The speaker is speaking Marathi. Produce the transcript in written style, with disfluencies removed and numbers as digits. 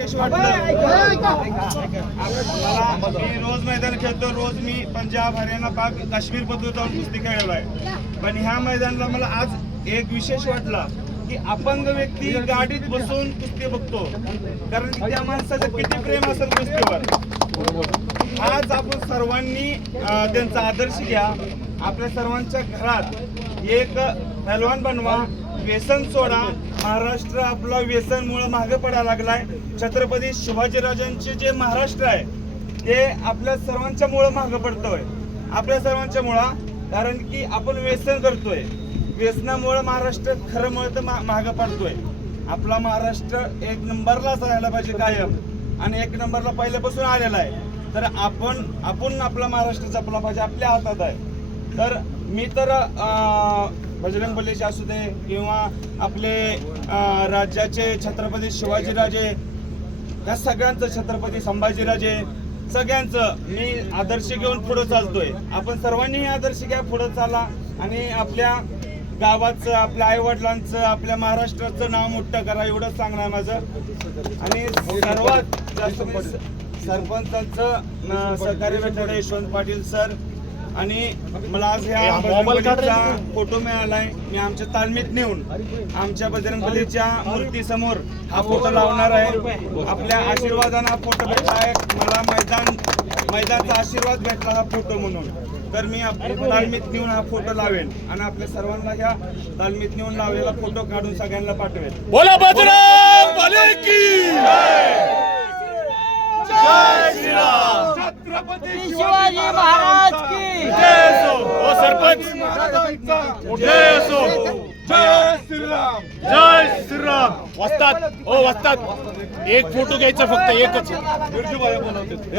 विशेष वाटलं. मी रोज मैदान खेळतो, रोज मी पंजाब, हरियाणा, पाक, काश्मीर पद्धत जाऊन कुस्ती खेळलो आहे. पण ह्या मैदानाला मला आज एक विशेष वाटला की अपंग व्यक्ती गाडीत बसून कुस्ती बघतो, कारण की त्या माणसाचं किती प्रेम असेल कुस्तीवर. आज आपण सर्वांनी त्यांचा आदर्श घ्या. आपल्या सर्वांच्या घरात एक पहलवान बनवा, व्यसन सोडा. महाराष्ट्र आपला व्यसनमुळे मागे पडायला लागलाय. छत्रपती शिवाजीराजांचे जे महाराष्ट्र आहे ते आपल्या सर्वांच्या मुळे मागे पडतोय, आपल्या सर्वांच्या मुळे. कारण की आपण व्यसन करतोय, व्यसनामुळे महाराष्ट्र खरं म्हणतं मागे पडतोय. आपला महाराष्ट्र एक नंबरलाच राहायला पाहिजे कायम, आणि एक नंबरला पहिल्यापासून आलेला आहे. तर आपण आपला महाराष्ट्र जपला पाहिजे, आपल्या हातात आहे. तर मी तर बजरंग बलीचे असू दे किंवा आपले राज्याचे छत्रपती शिवाजीराजे, या सगळ्यांचं, छत्रपती संभाजीराजे, सगळ्यांचं मी आदर्श घेऊन पुढे चालतोय. आपण सर्वांनी आदर्श घ्या, पुढे चाला आणि आपल्या गावाचं, आपल्या आई वडिलांचं, आपल्या महाराष्ट्राचं नाव मोठं करा, एवढंच सांगणं आहे माझं. आणि सर्वात जास्त सरपंचांचं सहकार्य भेटणारे यशवंत पाटील सर. आणि मला आज ह्या बजरंगबलीचा फोटो मिळालाय. मी आमच्या तालमीत नेऊन आमच्या बजरंगबलीच्या मूर्ती समोर हा फोटो लावणार आहे. आपल्या आशीर्वादाने हा फोटो भेटला आहे मला, मैदानाचा आशीर्वाद भेटला हा फोटो म्हणून. तर मी तालमीत नेऊन हा फोटो लावेन आणि आपल्या सर्वांना ह्या तालमीत नेऊन लावलेला फोटो काढून सगळ्यांना पाठवेल. बोला बजरंगबली की जय श्रीराम. छत्रपती शिवाजी महाराज की जय असो. ओ सरपंच जय असो. जय श्रीराम. जय श्रीराम. वस्ताद, ओ वस्ताद, एक फोटो घ्यायचा फक्त, एकच.